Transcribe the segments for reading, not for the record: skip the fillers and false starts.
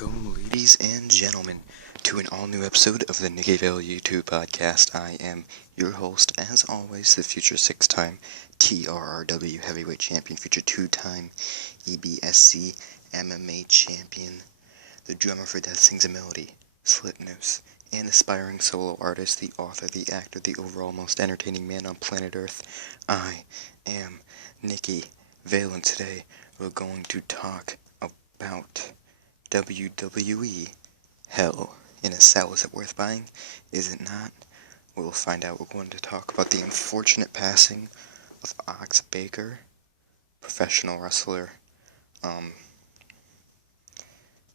Welcome, ladies and gentlemen, to an all-new episode of the Nicky YouTube podcast. I am your host, as always, the future six-time TRRW heavyweight champion, future two-time EBSC MMA champion, the drummer for Death Sings a Melody, Slipnoose, an aspiring solo artist, the author, the actor, the overall most entertaining man on planet Earth. I am Nicky Vale, and today we're going to talk about WWE. Hell in a Cell. Is it worth buying? Is it not? We'll find out. We're going to talk about the unfortunate passing of Ox Baker, professional wrestler.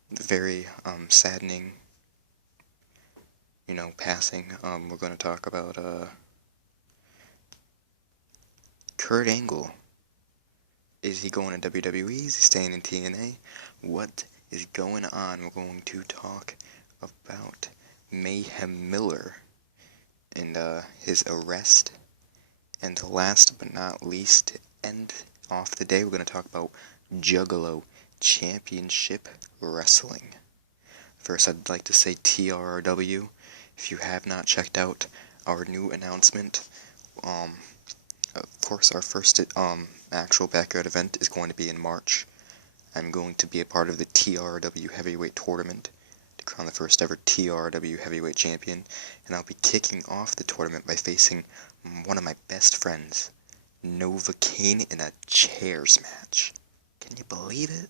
Very saddening, passing. We're going to talk about Kurt Angle. Is he going to WWE? Is he staying in TNA? What is going on? We're going to talk about Mayhem Miller and his arrest. And last but not least, to end off the day, we're going to talk about Juggalo Championship Wrestling. First, I'd like to say TRRW. If you have not checked out our new announcement, of course, our first actual backyard event is going to be in March. I'm going to be a part of the TRW Heavyweight Tournament to crown the first ever TRW Heavyweight Champion, and I'll be kicking off the tournament by facing one of my best friends, Nova Kane, in a chairs match. Can you believe it?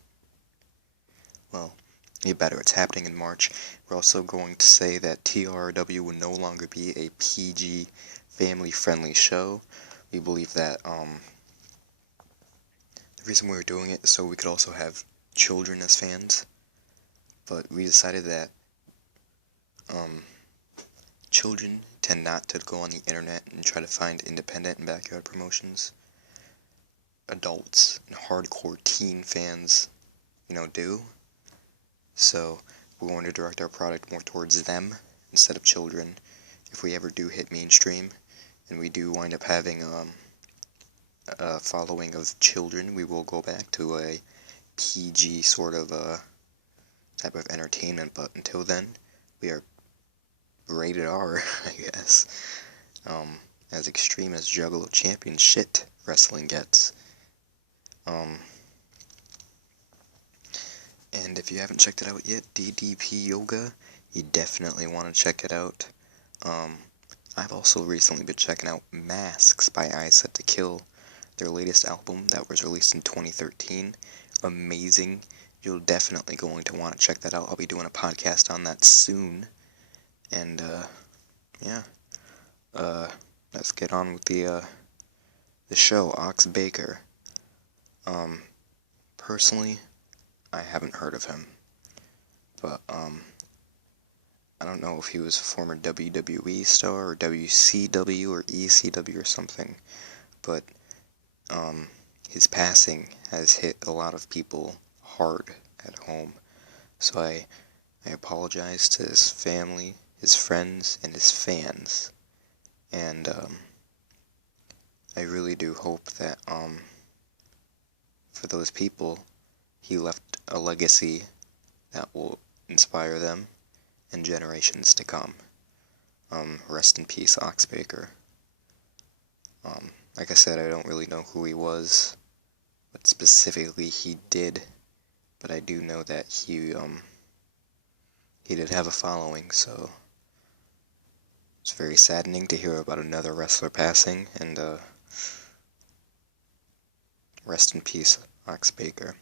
Well, you better. It's happening in March. We're also going to say that TRW will no longer be a PG, family-friendly show. We believe that the reason we were doing it is so we could also have children as fans, but we decided that children tend not to go on the internet and try to find independent and backyard promotions. Adults and hardcore teen fans, do. So we're going to direct our product more towards them instead of children if we ever do hit mainstream, and we do wind up having a following of children. We will go back to a PG sort of type of entertainment, but until then, we are rated R, I guess. As extreme as Juggalo champion shit wrestling gets. And if you haven't checked it out yet, DDP Yoga, you definitely want to check it out. I've also recently been checking out Masks by I Set to Kill, their latest album that was released in 2013. Amazing. You're definitely going to want to check that out. I'll be doing a podcast on that soon. And, let's get on with the show, Ox Baker. Personally, I haven't heard of him. But, I don't know if he was a former WWE star, or WCW, or ECW, or something. But, his passing has hit a lot of people hard at home. So I apologize to his family, his friends, and his fans. And, I really do hope that, for those people, he left a legacy that will inspire them and generations to come. Rest in peace, Ox Baker. Like I said, I don't really know who he was, what specifically he did, but I do know that he did have a following, so it's very saddening to hear about another wrestler passing, and rest in peace, Ox Baker.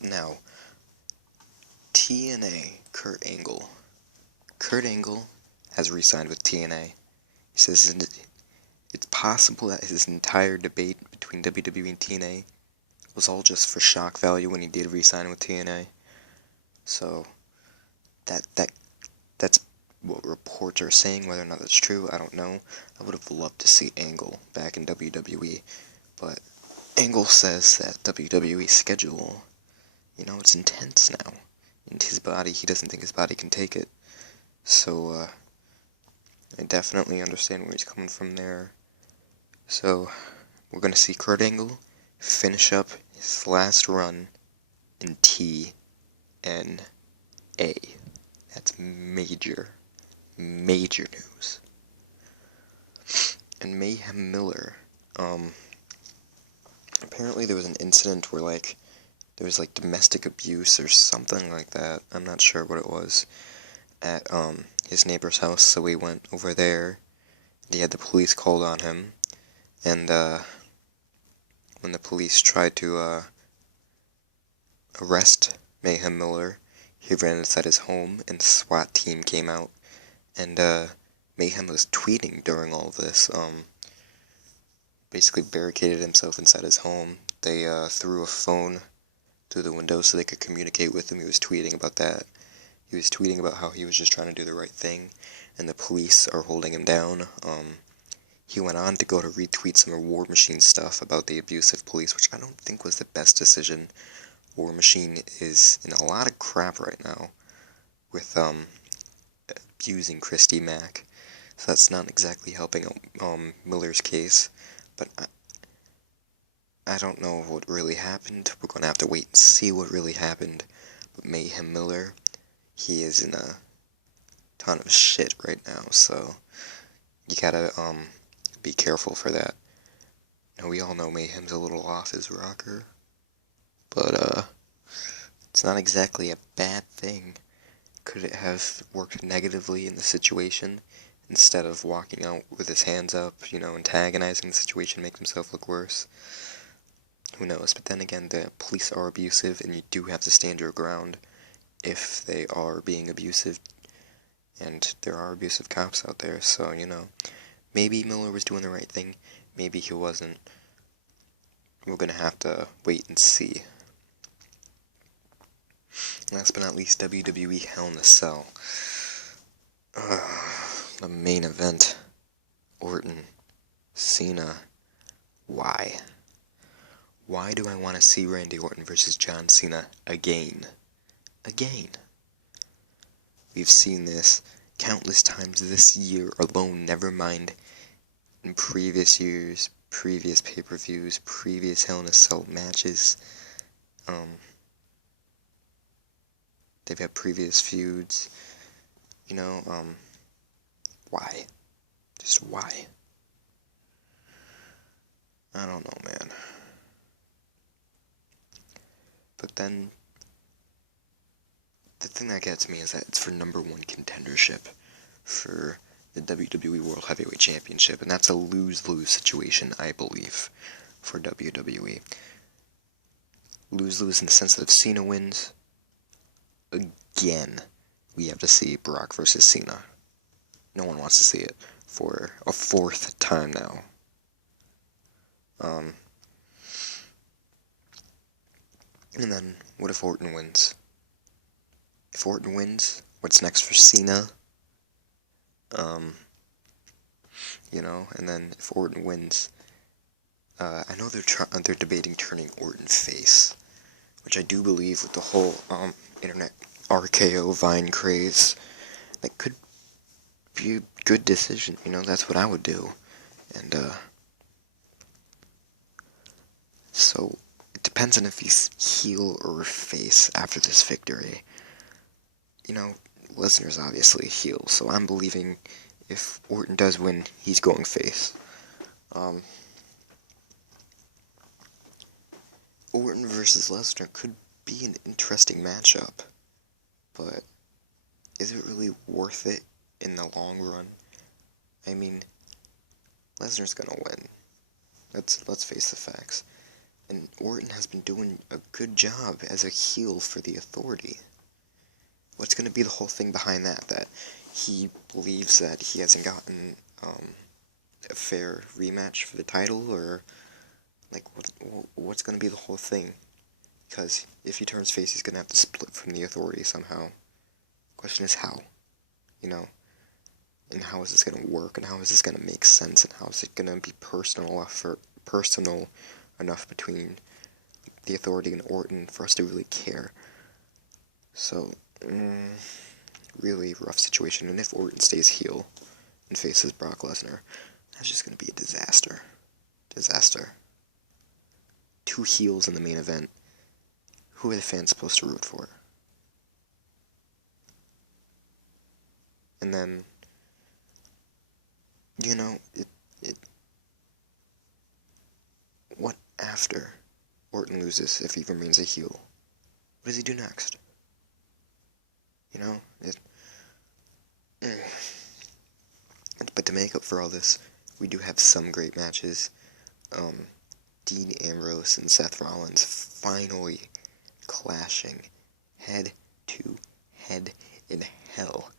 Now, TNA, Kurt Angle. Kurt Angle has re-signed with TNA. He says it's possible that his entire debate between WWE and TNA was all just for shock value when he did re-sign with TNA. So, that's what reports are saying. Whether or not that's true, I don't know. I would have loved to see Angle back in WWE, but Angle says that WWE's schedule, it's intense now. And his body, he doesn't think his body can take it. So, I definitely understand where he's coming from there. So, we're going to see Kurt Angle finish up his last run in TNA. That's major, major news. And Mayhem Miller, apparently there was an incident where, like, there was, like, domestic abuse or something like that. I'm not sure what it was. At, his neighbor's house, so we went over there. He had the police called on him, and, when the police tried to, arrest Mayhem Miller, he ran inside his home, and the SWAT team came out, and, Mayhem was tweeting during all of this, basically barricaded himself inside his home. They, threw a phone through the window so they could communicate with him. He was tweeting about that. He was tweeting about how he was just trying to do the right thing, and the police are holding him down. He went on to go to retweet some War Machine stuff about the abusive police, which I don't think was the best decision. War Machine is in a lot of crap right now with, abusing Christy Mack. So that's not exactly helping, Miller's case, but I don't know what really happened. We're gonna have to wait and see what really happened. But Mayhem Miller, he is in a ton of shit right now, so you gotta, be careful for that. Now, we all know Mayhem's a little off his rocker, but, it's not exactly a bad thing. Could it have worked negatively in the situation? Instead of walking out with his hands up, antagonizing the situation, make himself look worse? Who knows? But then again, the police are abusive, and you do have to stand your ground if they are being abusive, and there are abusive cops out there, so, maybe Miller was doing the right thing, maybe he wasn't. We're gonna have to wait and see. Last but not least, WWE Hell in a Cell. The main event. Orton, Cena. Why? Why do I want to see Randy Orton versus John Cena again? Again. We've seen this countless times this year alone, never mind in previous years, previous pay-per-views, previous Hell in a Cell matches. They've had previous feuds, why? Just why? I don't know, man. But then, the thing that gets me is that it's for #1 contendership for the WWE World Heavyweight Championship, and that's a lose-lose situation, I believe, for WWE. Lose-lose in the sense that if Cena wins, again, we have to see Brock versus Cena. No one wants to see it for a 4th time now. And then, what if Orton wins? If Orton wins, what's next for Cena? And then if Orton wins, I know they're debating turning Orton face, which I do believe with the whole, internet RKO Vine craze, that could be a good decision, that's what I would do, and, so, it depends on if he's heel or face after this victory. Lesnar's obviously a heel, so I'm believing if Orton does win, he's going face. Orton versus Lesnar could be an interesting matchup, but is it really worth it in the long run? I mean, Lesnar's gonna win. Let's face the facts. And Orton has been doing a good job as a heel for the Authority. What's going to be the whole thing behind that? That he believes that he hasn't gotten a fair rematch for the title? Or, like, what's going to be the whole thing? Because if he turns face, he's going to have to split from the Authority somehow. Question is how? And how is this going to work? And how is this going to make sense? And how is it going to be personal enough between the Authority and Orton for us to really care? So, really rough situation. And if Orton stays heel and faces Brock Lesnar, that's just going to be a disaster. Disaster. 2 heels in the main event. Who are the fans supposed to root for? and then, you know, what after Orton loses if he remains a heel? What does he do next? You know, but to make up for all this, we do have some great matches. Dean Ambrose and Seth Rollins finally clashing head to head in hell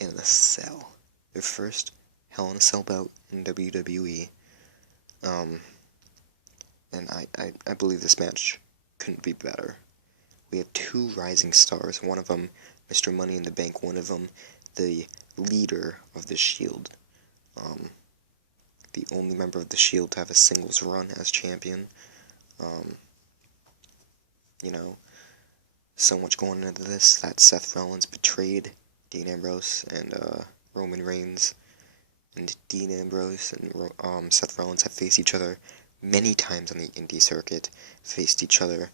in a cell. Their first Hell in a Cell bout in WWE. And I believe this match couldn't be better. We have two rising stars, one of them Mr. Money in the Bank, one of them the leader of the Shield. The only member of the Shield to have a singles run as champion. You know, so much going into this that Seth Rollins betrayed Dean Ambrose and Roman Reigns. And Dean Ambrose and Seth Rollins have faced each other many times on the indie circuit, faced each other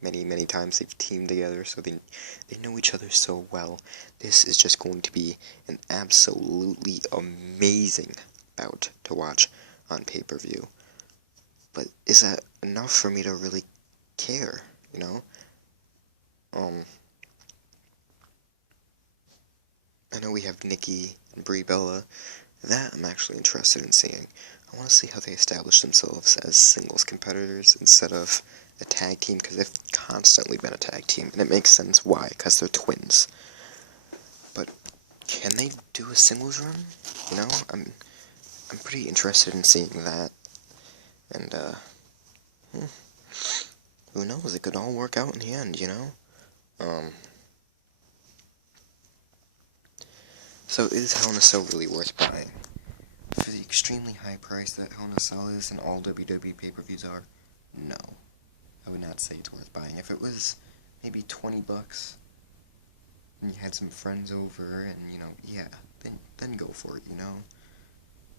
many times. They've teamed together, so they know each other so well. This is just going to be an absolutely amazing bout to watch on pay-per-view. But is that enough for me to really care, you know? I know we have Nicky and Brie Bella. That I'm actually interested in seeing. I want to see how they establish themselves as singles competitors instead of a tag team, because they've constantly been a tag team, and it makes sense why, because they're twins. But can they do a singles run? You know, I'm pretty interested in seeing that. And who knows? It could all work out in the end, you know. So is Hell in a Cell really worth buying? For the extremely high price that Hell in a Cell is and all WWE pay-per-views are, no. I would not say it's worth buying. If it was maybe $20 and you had some friends over and, you know, yeah, then go for it, you know?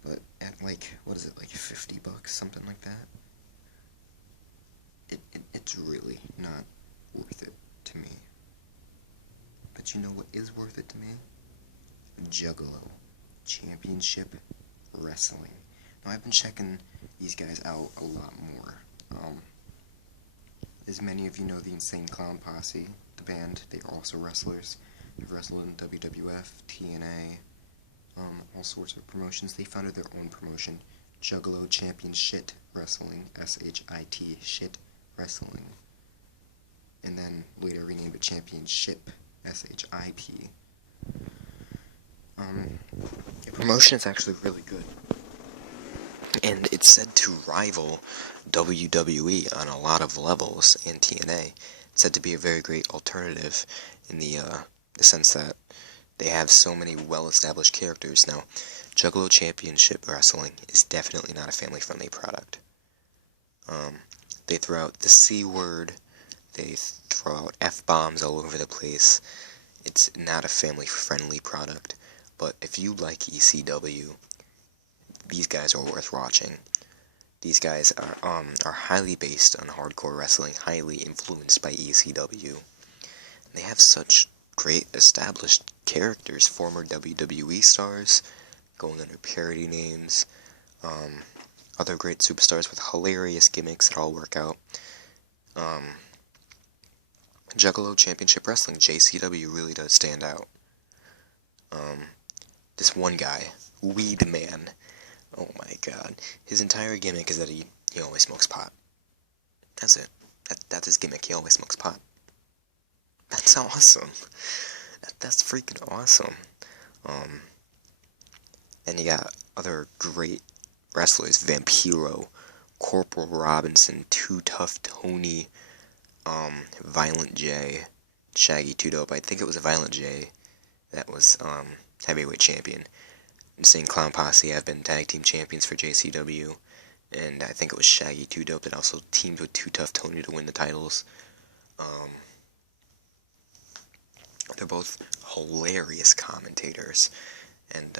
But at what is it, $50, something like that? It's really not worth it to me. But you know what is worth it to me? Juggalo. Championship Wrestling. Now, I've been checking these guys out a lot more. As many of you know, the Insane Clown Posse, the band, they are also wrestlers. They've wrestled in WWF, TNA, all sorts of promotions. They founded their own promotion, Juggalo Championship Wrestling, S-H-I-T, shit wrestling. And then later renamed it Championship, S-H-I-P. The promotion is actually really good. And it's said to rival WWE on a lot of levels in TNA. It's said to be a very great alternative in the sense that they have so many well-established characters. Now, Juggalo Championship Wrestling is definitely not a family-friendly product. They throw out the C word, they throw out F-bombs all over the place. It's not a family-friendly product. But if you like ECW, these guys are worth watching. These guys are highly based on hardcore wrestling, highly influenced by ECW. They have such great established characters, former WWE stars, going under parody names, other great superstars with hilarious gimmicks that all work out. Juggalo Championship Wrestling, JCW, really does stand out. This one guy, Weed Man, oh my god, his entire gimmick is that he always smokes pot. That's it. That's his gimmick, he always smokes pot. That's awesome. That's freaking awesome. And you got other great wrestlers, Vampiro, Corporal Robinson, Too Tough Tony, Violent J, Shaggy 2 Dope. I think it was a Violent J that was heavyweight champion. Insane Clown Posse have been tag team champions for JCW, and I think it was Shaggy 2 Dope that also teamed with Too Tough Tony to win the titles. They're both hilarious commentators, and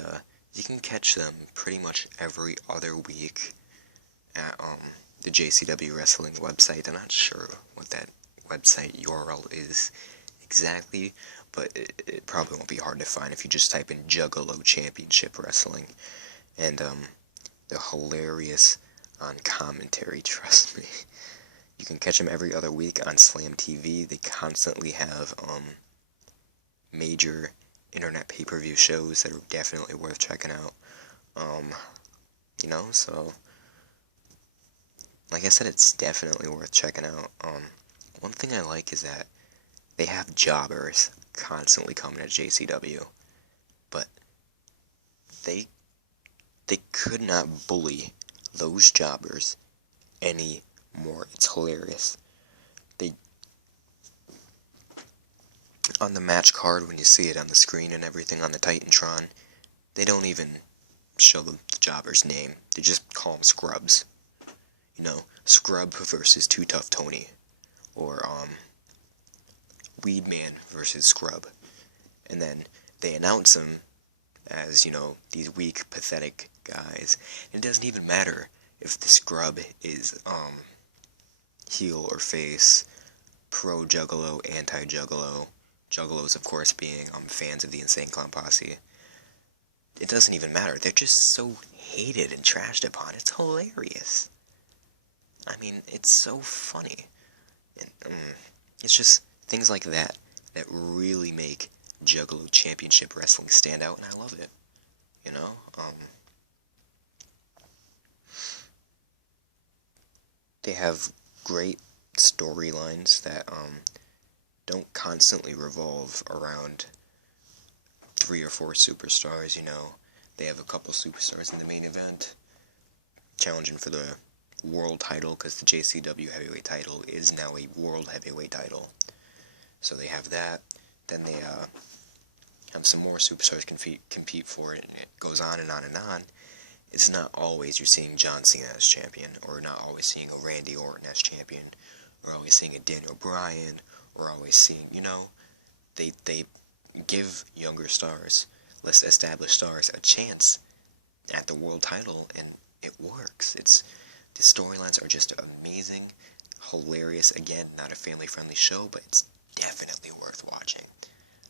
you can catch them pretty much every other week at the JCW Wrestling website. I'm not sure what that website URL is exactly, but it probably won't be hard to find if you just type in Juggalo Championship Wrestling. And, they're hilarious on commentary, trust me. You can catch them every other week on Slam TV. They constantly have, major internet pay-per-view shows that are definitely worth checking out. So, like I said, it's definitely worth checking out. One thing I like is that they have jobbers constantly coming at JCW, but they could not bully those jobbers any more. It's hilarious. They, on the match card, when you see it on the screen and everything on the Titantron, they don't even show the jobber's name. They just call them scrubs. Scrub versus Too Tough Tony, or Weed Man versus Scrub, and then they announce them as, these weak, pathetic guys. And it doesn't even matter if the scrub is heel or face, pro Juggalo, anti Juggalo. Juggalos, of course, being fans of the Insane Clown Posse. It doesn't even matter. They're just so hated and trashed upon. It's hilarious. I mean, it's so funny. And, it's just things like that really make Juggalo Championship Wrestling stand out, and I love it. They have great storylines that don't constantly revolve around 3 or 4 superstars. They have a couple superstars in the main event challenging for the world title, because the JCW heavyweight title is now a world heavyweight title. So they have that. Then they have some more superstars compete for it, and it goes on and on and on. It's not always you're seeing John Cena as champion, or not always seeing a Randy Orton as champion, or always seeing a Daniel Bryan, or always seeing, they give younger stars, less established stars, a chance at the world title, and it works. The storylines are just amazing, hilarious. Again, not a family-friendly show, but it's definitely worth watching.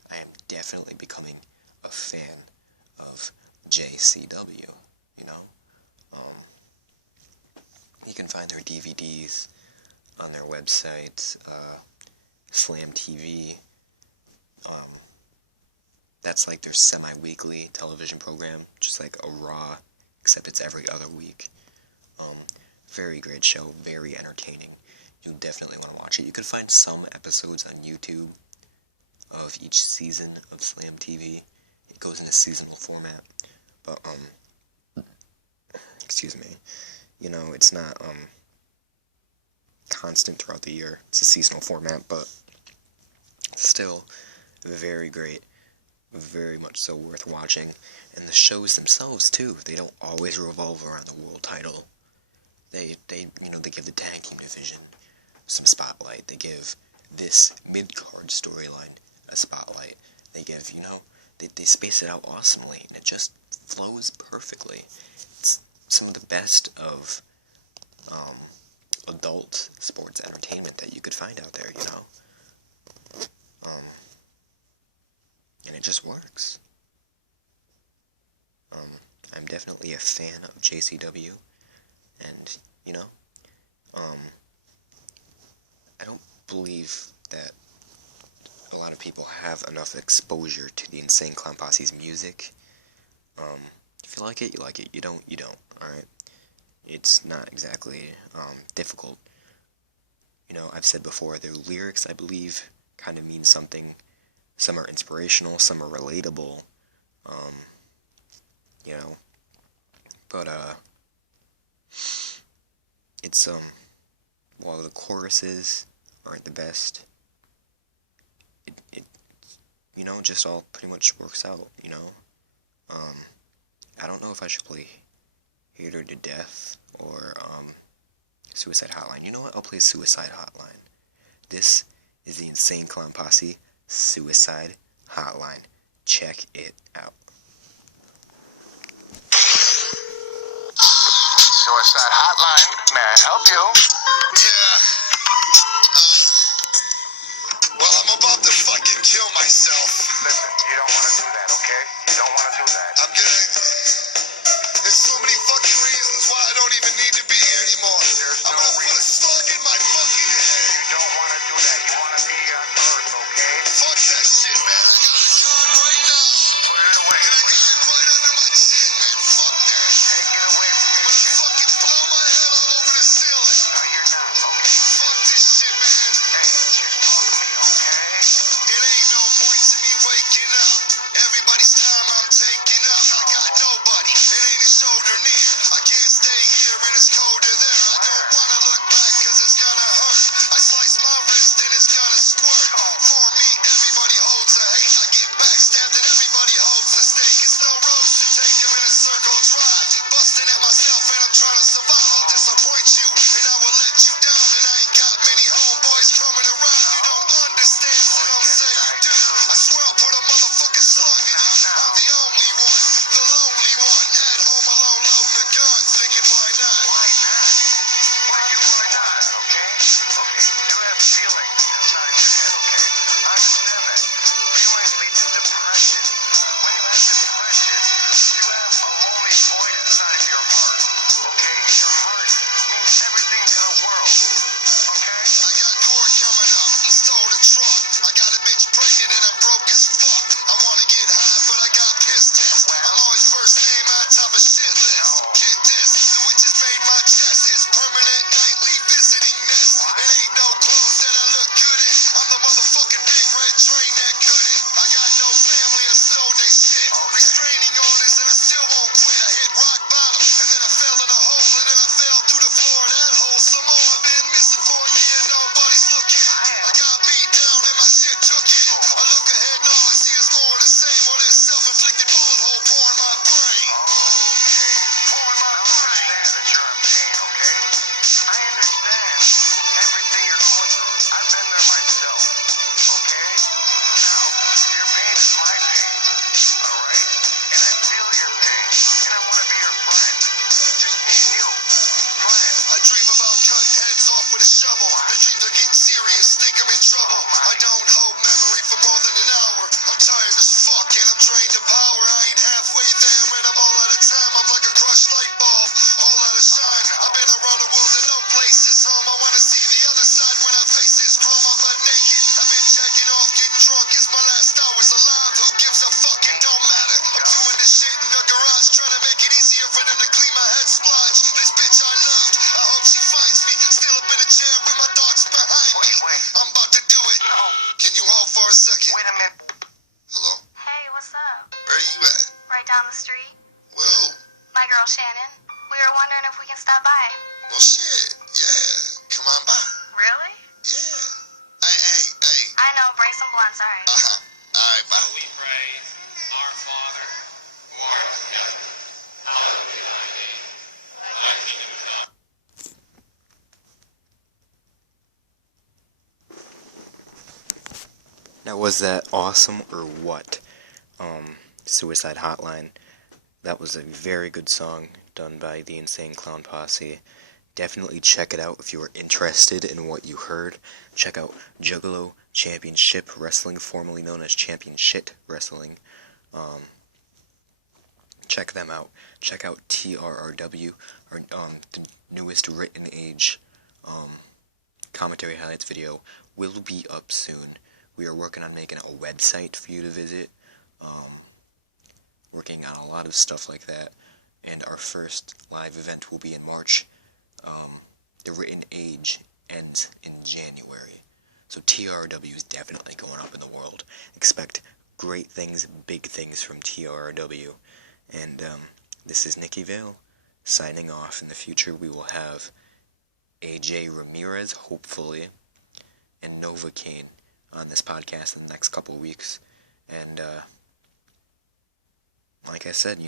I am definitely becoming a fan of JCW, You can find their DVDs on their website, Slam TV. That's like their semi-weekly television program, just like a Raw, except it's every other week. Very great show, very entertaining. You'll definitely want to watch it. You can find some episodes on YouTube of each season of Slam TV. It goes in a seasonal format, but, excuse me, it's not, constant throughout the year. It's a seasonal format, but still very great, very much so worth watching. And the shows themselves, too, they don't always revolve around the world title. They give the tag team division some spotlight. They give this mid-card storyline a spotlight. They give, they space it out awesomely, and it just flows perfectly. It's some of the best of adult sports entertainment that you could find out there, and it just works. I'm definitely a fan of JCW, and, I don't believe that a lot of people have enough exposure to the Insane Clown Posse's music. If you like it, you like it. You don't, alright? It's not exactly, difficult. I've said before, their lyrics, I believe, kind of mean something. Some are inspirational, some are relatable, but, it's, while the choruses aren't the best, it just all pretty much works out, I don't know if I should play Hater to Death or, Suicide Hotline. You know what? I'll play Suicide Hotline. This is the Insane Clown Posse Suicide Hotline. Check it out. Suicide Hotline, may I help you? Yeah. Well, I'm about to fucking You don't want to do that. I'm gonna. There's so many fucking reasons why I don't even need to be here anymore. I'm gonna put a slug in my fucking head. You don't want to do that. You want to be on Earth, okay? Fuck that shit, man. I got a slug right now. Put it away. And I got it right under my chin, man. Fuck that. Take it away from I'm me. gonna fucking blow my head all over the ceiling. No, you're not, okay? Fuck this shit, man. Hey, just talk to me, okay? It ain't no point to me waking up. Everybody's time I'm taking up. I got nobody. It ain't a shoulder near. I can't stay here and it's colder there. I don't wanna look back cause it's gonna hurt. I slice my wrist and it's gonna squirt. For me, everybody holds a hate. I get backstabbed and everybody holds a stake. It's no roast to take them in a circle drive. Busting at myself and I'm trying to survive. I'll disappoint you and I will let you down. And I ain't got many homeboys coming around. You don't understand what I'm saying you do. I swear I'll put a motherfucking slug in you. I'm the only one, the lonely one. At home alone, loading a gun, thinking why not? Why not? Why not, okay? Okay, you have feelings inside your head, okay? I understand that. Feelings lead to depression. When you have depression, you have a lonely void inside your heart, okay? And your heart means everything to the world, okay? I got court coming up. I stole a truck. I got a bitch pregnant and I'm broke as fuck. I wanna get high, but I got piss test. I'm always first name on top of shit list. Get this, the witches made my chest. It's permanent nightly visiting nest. It ain't no clothes that I look good in. I'm the motherfucking big red train that couldn't. I got no family to sold they shit. Restraining orders and I still won't quit. I hit rock bottom and then I fell in a hole and then I fell through the floor of that hole. Some more I've been missing for a year, nobody's looking. I got beat down and my shit took it. I look ahead and all I see is more of the same. All that self-inflicted bullet hole pouring my brain. I dream about cutting heads off with a shovel. The dreams are getting serious, think I'm in trouble. I don't hold memory for more than an hour. I'm tired as fuck and I'm drained to power. I ain't halfway there and I'm all out of time. I'm like a crushed light bulb, all out of shine. I've been around the world and no place is home. I wanna see the other side when I face this chrome. I'm butt naked. I've been checking off, getting drunk. It's my last hours alive. Who gives a fuck? It don't matter. I'm doing this shit in the garage, trying to make it easier for them to clean my head splodge. This bitch I loved, I hope she finds me. Still up in a chair with my thoughts behind me. I'm about to do it. Can you hold for a second? Wait a minute. Hello? Hey, what's up? Where you at? Right down the street. Well, My girl Shannon. We were wondering if we can stop by. well shit. Yeah. Come on by. Really? Yeah. Hey. I know, bring some blunts, alright. Alright, bye. We pray, our Father, who art in heaven, hallowed be thy name. Thy kingdom come. Now, was that awesome or what? Suicide Hotline. That was a very good song done by the Insane Clown Posse. Definitely check it out if you are interested in what you heard. Check out Juggalo Championship Wrestling, formerly known as Championship Wrestling. Check them out. Check out TRRW, or the newest Written Age commentary highlights video will be up soon. We are working on making a website for you to visit. Working on a lot of stuff like that. And our first live event will be in March. The Written Age ends in January. So TRW is definitely going up in the world. Expect great things, big things from TRW. And this is Nicky Vale signing off. In the future we will have AJ Ramirez, hopefully, and Novocaine on this podcast in the next couple of weeks. And like I said,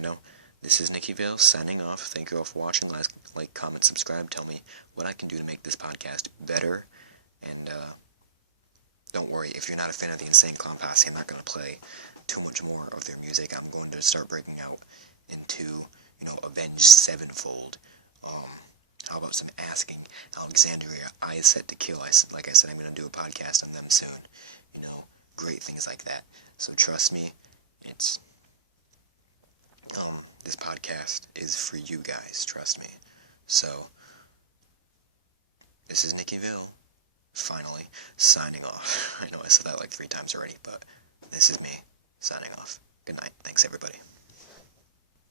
this is Nicky Vale signing off. Thank you all for watching. Like, comment, subscribe. Tell me what I can do to make this podcast better. And don't worry, if you're not a fan of the Insane Clown Posse, I'm not going to play too much more of their music. I'm going to start breaking out into, Avenged Sevenfold. How about some Asking Alexandria? I is Set to Kill. Like I said, I'm going to do a podcast on them soon. Great things like that. So trust me, it's This podcast is for you guys, trust me. So, this is Nickyville, finally, signing off. I know I said that like 3 times already, but this is me, signing off. Good night. Thanks, everybody.